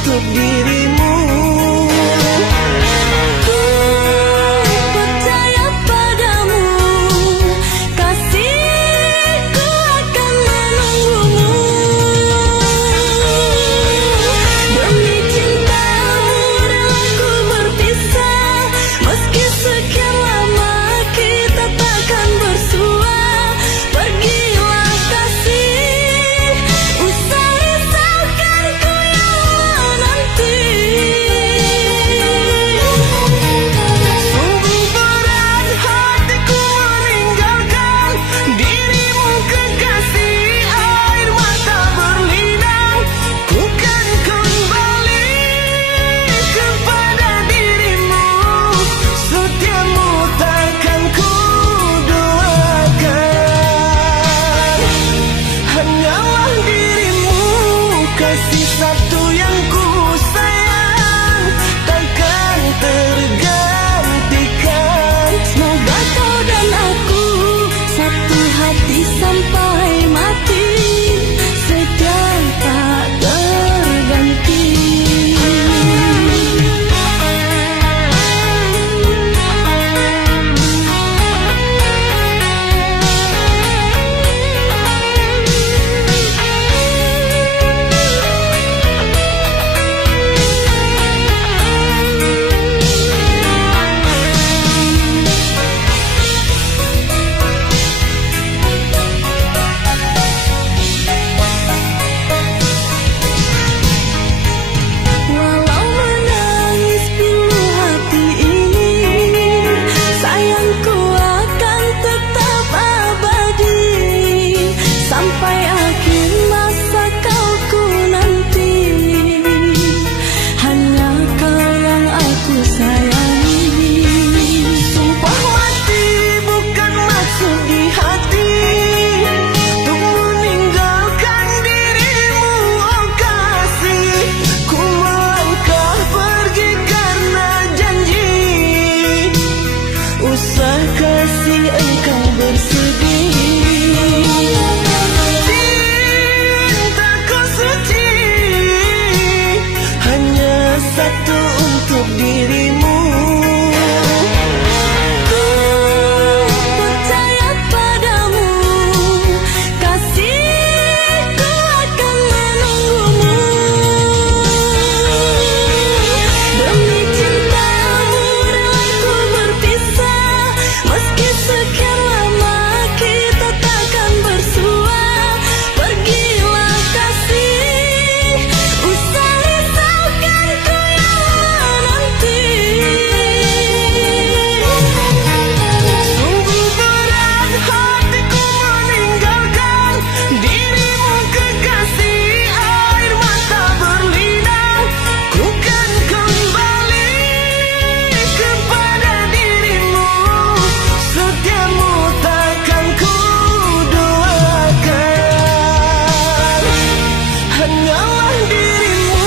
untuk dirimu. Kasih satu yang ku sayang takkan tergantikan. Semoga kau dan aku satu hati sampai mati, setia tak terganti. Usah kasih engkau bersedih, cintaku suci hanya satu untuk dirimu. Ku percaya padamu, kasihku akan menunggumu. Demi cintamu rela ku berpisah, meski sekian lama kita takkan bersua. Pergilah kasih, usah risaukan ku yang nanti. Sungguh berat hatiku meninggalkan dirimu kekasih, air mata berlinang. Ku kan kembali kepada dirimu, setiamu takkan ku doakan. Hanyalah dirimu,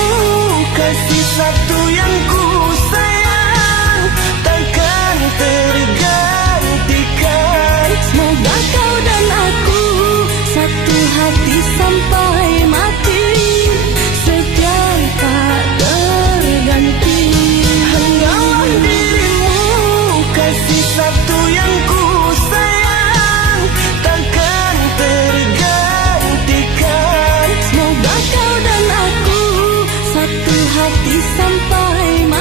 kasih satu yang ku sayang takkan tergantikan. Semoga kau dan aku satu hati sampai mati, setia tak terganti. Hanyalah dirimu, kasih satu yang ku sayang takkan tergantikan. Semoga kau dan aku satu hati sampai mati.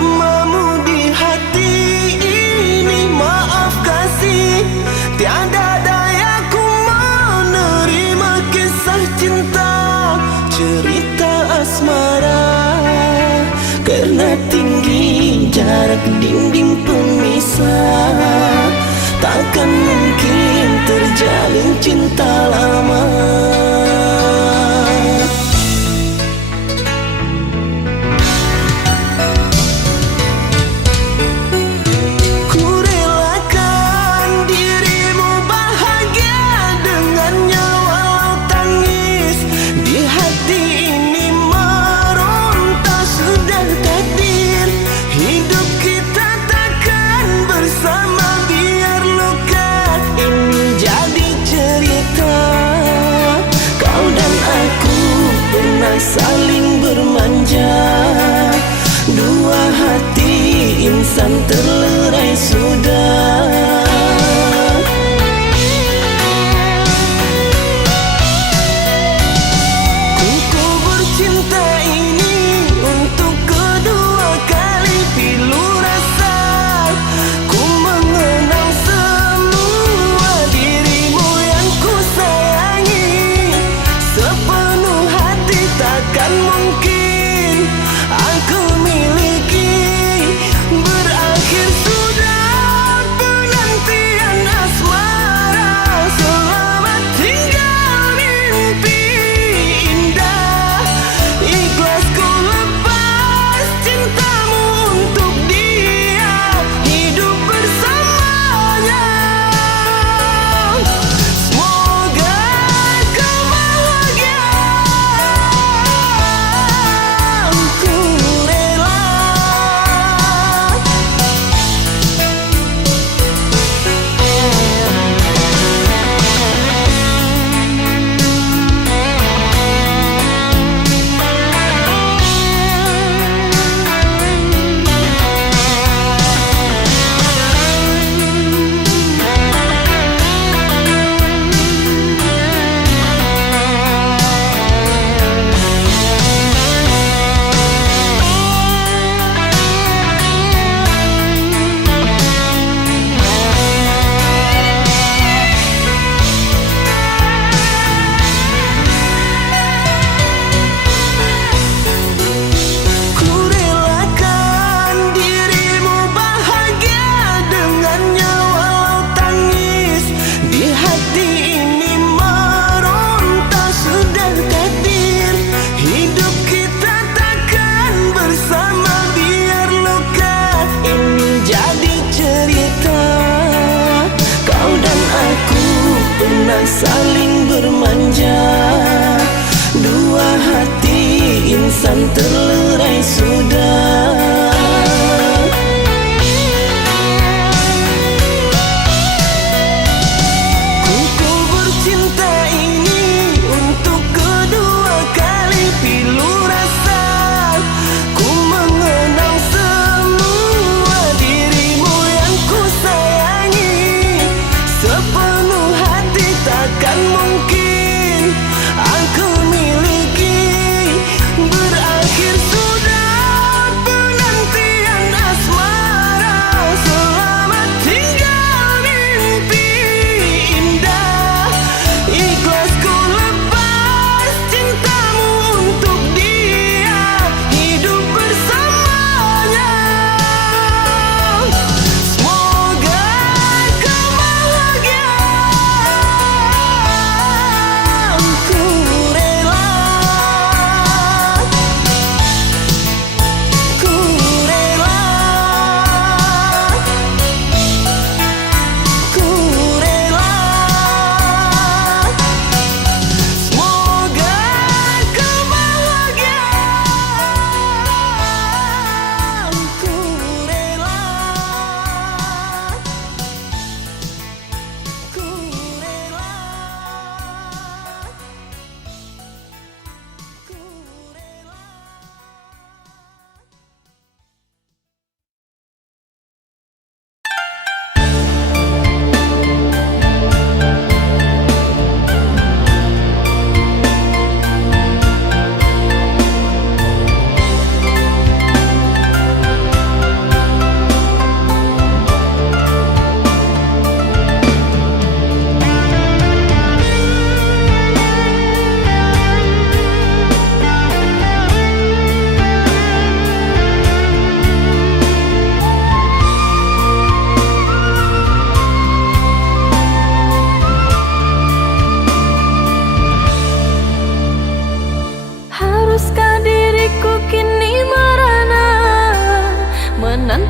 bersamamu di hati ini. Maaf kasih, tiada dayaku menerima kisah cinta, cerita asmara. Karena tinggi jarak dinding pemisah, takkan mungkin terjalin cinta lama. Saling bermanja, dua hati insan terlerai sudah. Ku bercinta ini untuk kedua kali, pilu rasa ku mengenang semua dirimu yang ku sayangi. Sepenuh hati takkan mungkin aku miliki. Berakhir sudah penantian asmara, selamat tinggal mimpi indah. Ikhlas ku lepas cintamu untuk dia, hidup bersamanya. Semoga kau bahagia, ku rela. Saling bermanja, dua hati insan terlerai sudah. Ku bercinta ini untuk kedua kali, pilu rasa ku mengenang semua dirimu yang ku sayangi. Sepenuh hati takkan mungkin aku miliki. Berakhir sudah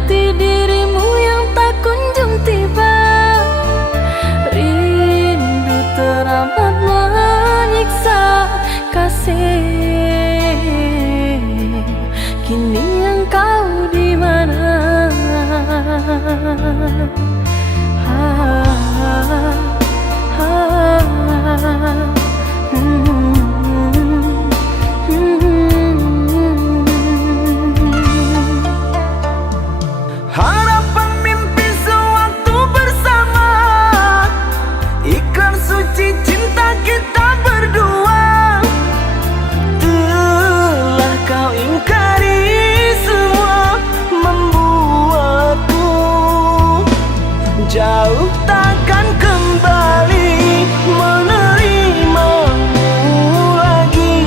menanti dirimu yang tak kunjung tiba. Rindu teramat menyiksa kasih. Kini engkau di mana? Harapan mimpi sewaktu bersama, ikrar suci cinta kita berdua. Telah kau ingkari semua, membuatku jauh takkan kembali menerimamu lagi.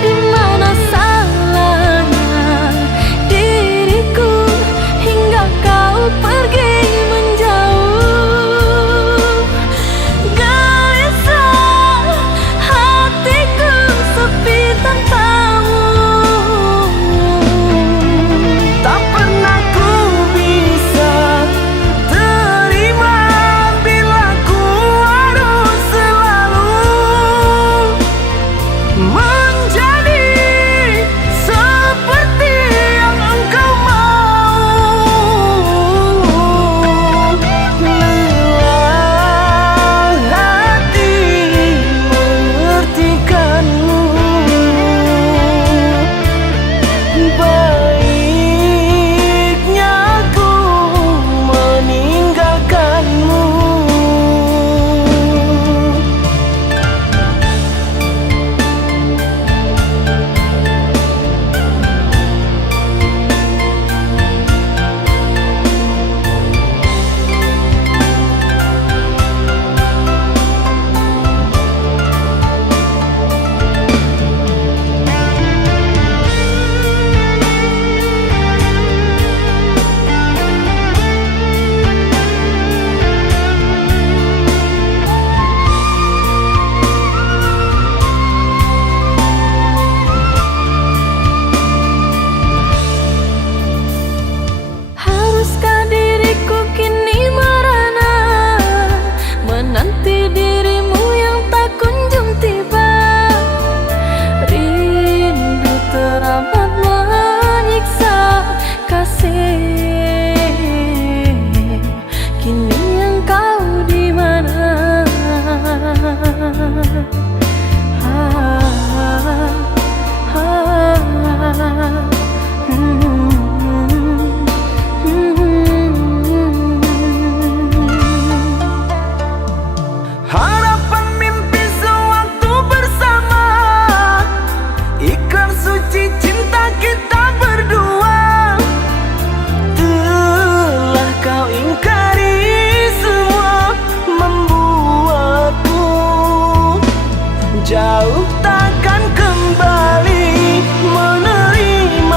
Di mana salahnya diriku hingga kau pergi menjauh? Gelisah hatiku sepi tanpamu. Tak pernah ku bisa terima bila ku harus selalu menjadi seperti yang engkau mau. Lelah hati mengertikanmu, baiknya aku meninggalkanmu. Haruskah diriku kini merana menanti dirimu yang tak kunjung tiba? Rindu teramat menyiksa kasih. Kini engkau di mana? Harapan mimpi sewaktu bersama, ikrar suci cinta kita berdua. Telah kau ingkari semua, membuatku jauh takkan kembali menerima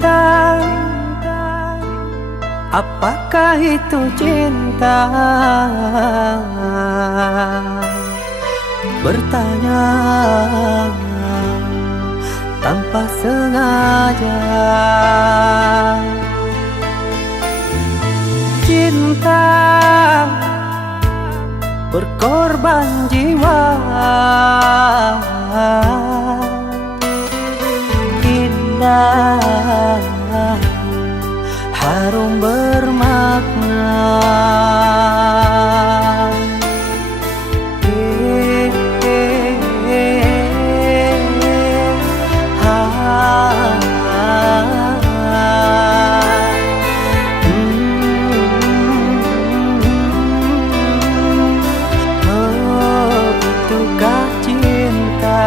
cinta, apakah itu cinta? Bertanya tanpa sengaja. Cinta berkorban jiwa, indah harum bermakna. Itukah cinta?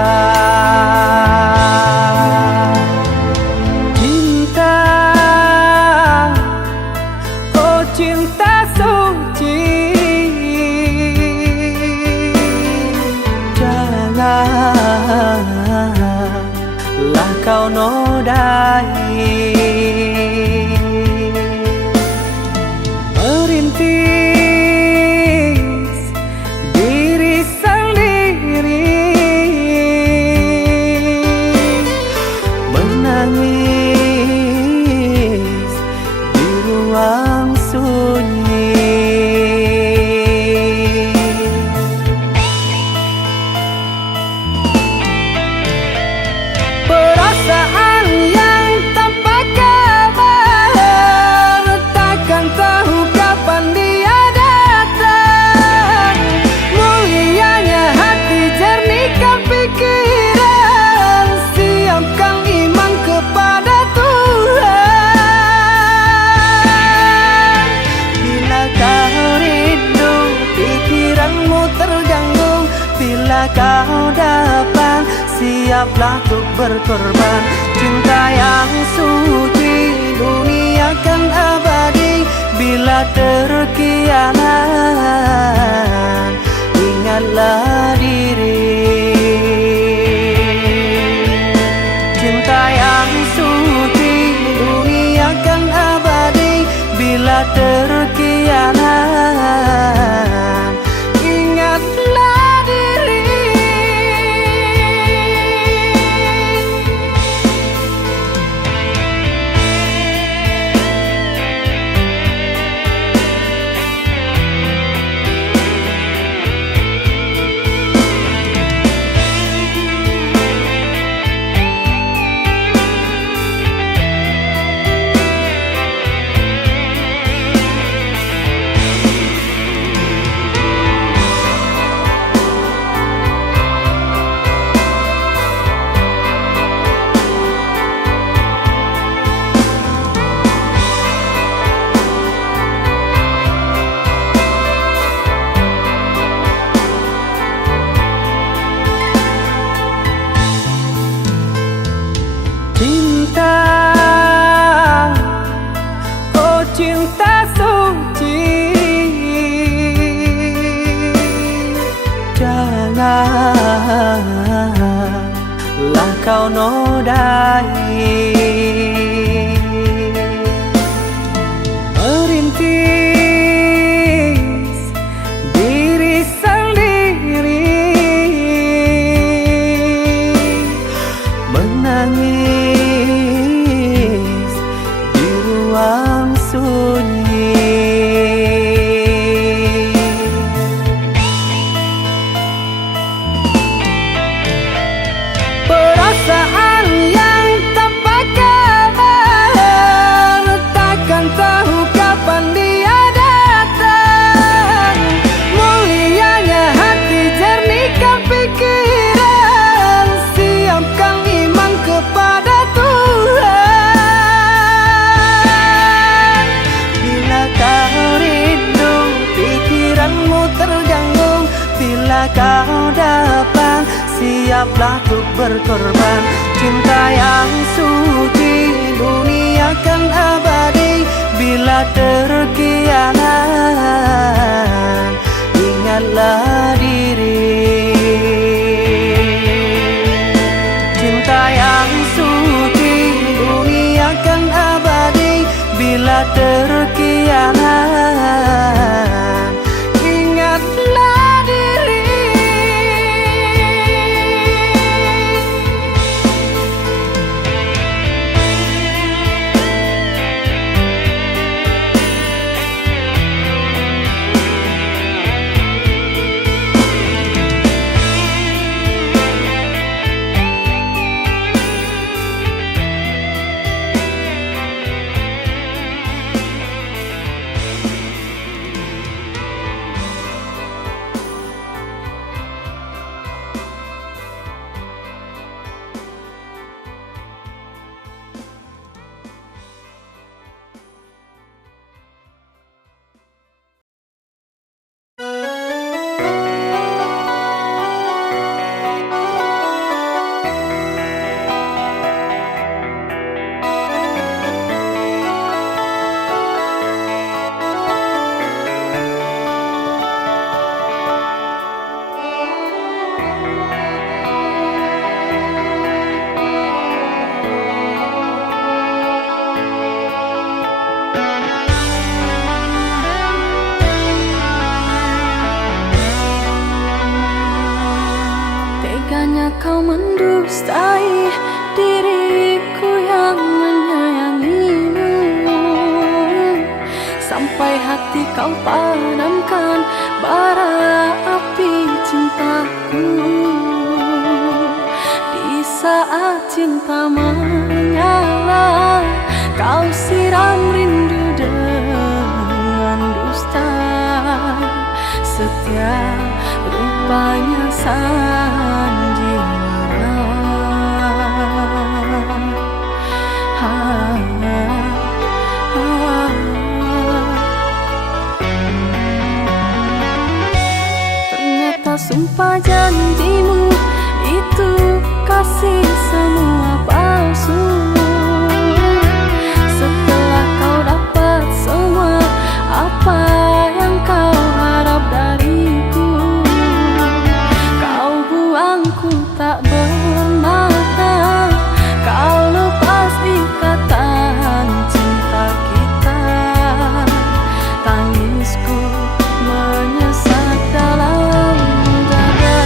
Cinta, oh cinta suci, janganlah kau nodai. Merintis diri sendiri, menangis di ruang sunyi. Perasaan yang tanpa kabar, takkan tahu kapan dia datang. Mulianya hati, jernihkan pikiran, siapkan iman kepada Tuhan. Bila kau rindu, pikiranmu terganggu, bila kau dapat, siaplah untuk berkorban. Cinta yang suci, dunia kan abadi. Bila terkianat, ingatlah diri. Cinta yang suci, dunia kan abadi. Bila terkianat, ingatlah diri. Cinta, oh cinta suci, janganlah kau nodai. Merintis diri sendiri, menangis di ruang sunyi. Perasaan yang tanpa kabar, takkan tahu kapan dia datang. Mulianya hati, jernihkan pikiran, siapkan iman kepada Tuhan. Bila kau rindu, pikiranmu terganggu, bila kau dapat, siaplah untuk berkorban. Cinta yang suci, dunia kan abadi. Bila terkianat, ingatlah diri. Cinta yang suci, dunia kan terkianan, ingatlah diri. Teganya kau mendustai diriku yang menyayangimu, sampai hati kau padamkan bara api cintaku. Di saat cinta menyala, kau siram rindu dengan dusta. Setiap rupanya sandiwara, ternyata sumpah janjimu itu kasih semua palsu. Setelah kau dapat semua apa yang kau harap dariku, kau buangku tak bermakna. Kau lepas ikatan cinta kita, tangisku menyesak dalam dada.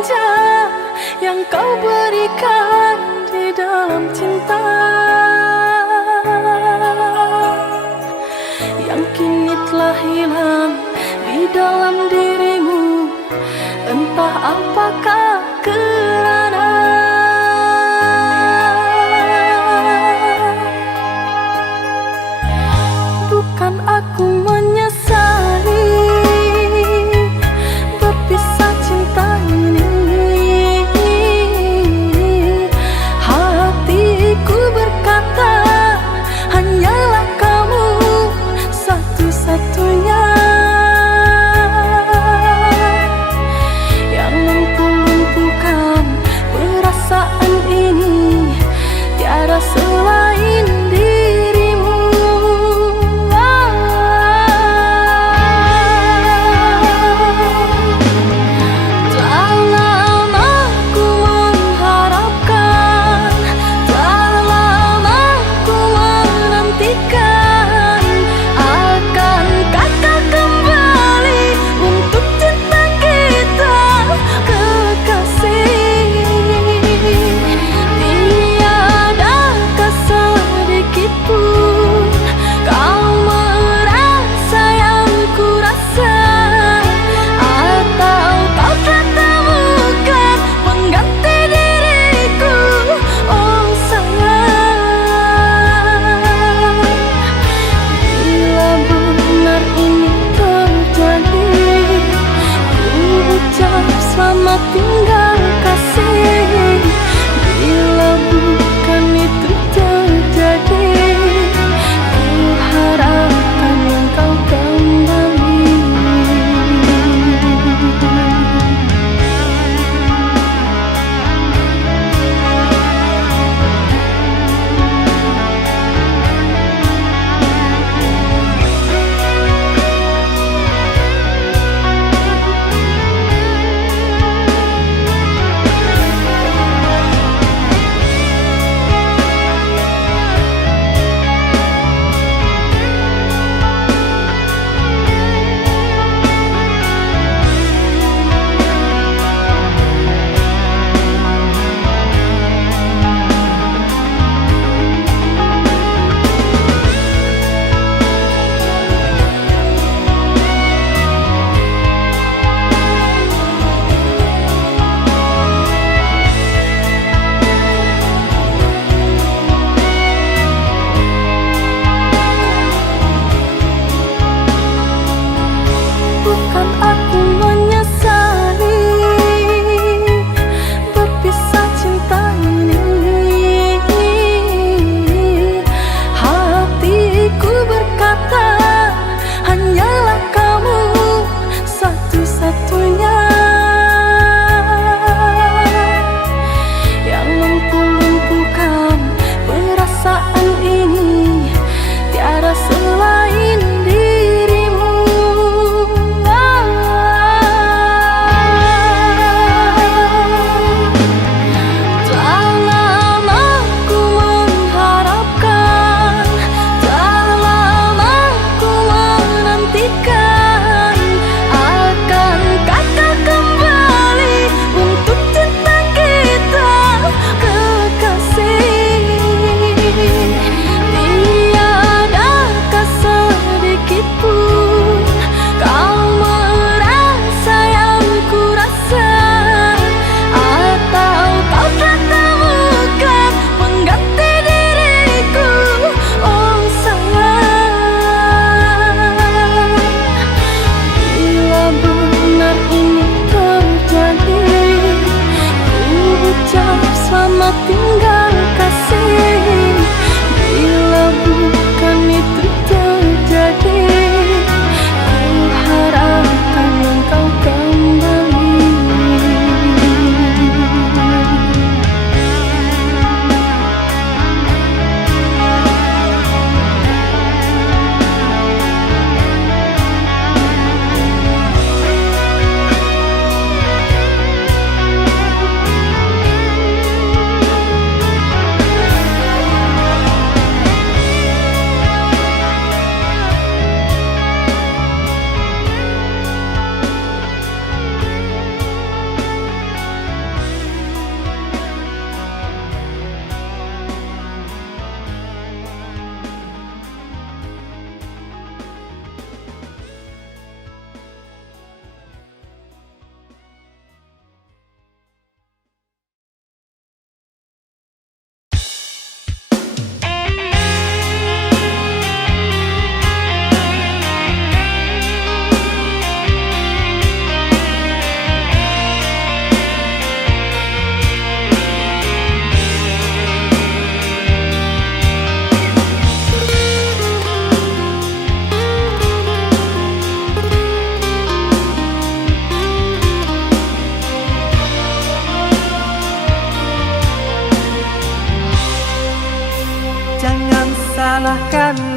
manja yang kau berikan di dalam cinta, yang kini telah hilang di dalam dirimu. Entah apakah kerana bukan aku menyesali berpisah cinta ini. Hatiku berkata hanyalah kamu satu-satunya yang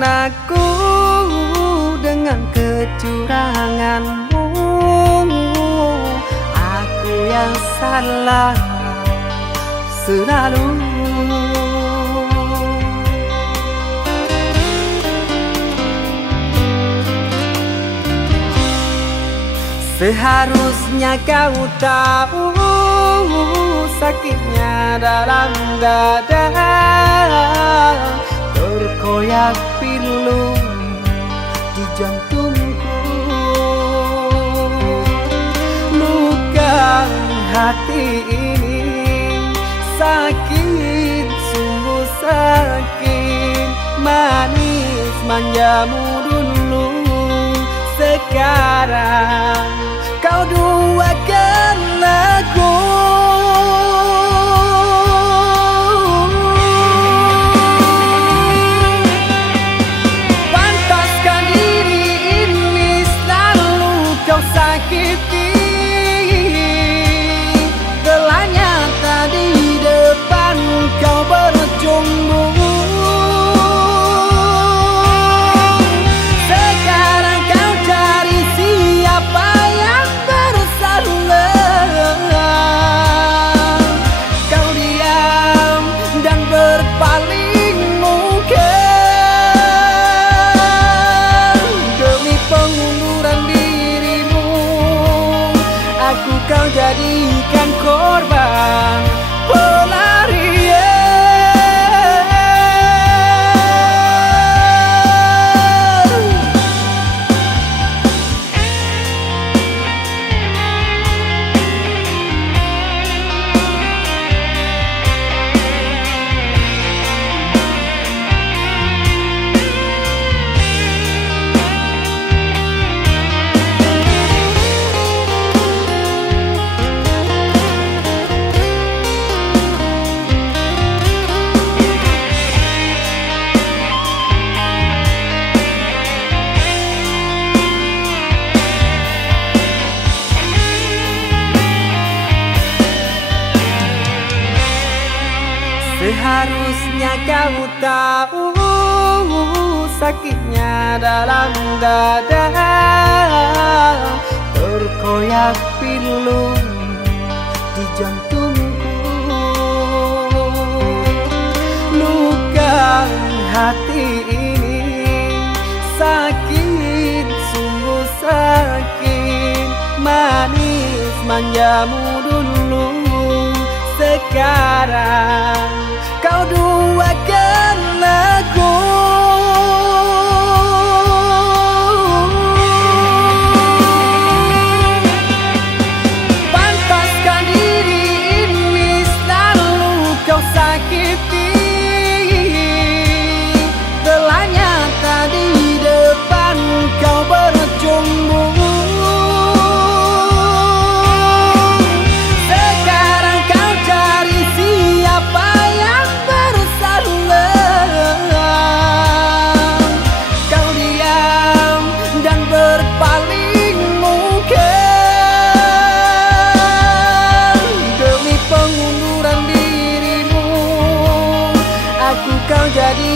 aku dengan kecuranganmu. Aku yang salah selalu. Seharusnya kau tahu sakitnya dalam dada, terkoyak pilu di jantungku. Luka hati ini sakit, sungguh sakit. Manis manjamu dulu, sekarang kau duakan aku. Pantaskah diri ini selalu kau sakiti? Gelanya tadi depan kau berjumbu. Kau jadikan korban pelarian. Seharusnya kau tahu sakitnya dalam dada, terkoyak pilu di jantungku. Luka hati ini sakit, sungguh sakit. Manis manjamu dulu, sekarang kau duakan aku. Pantaskah diri ini selalu kau sakiti? Gelanya tadi depan kau berjumbu. Kau jadikan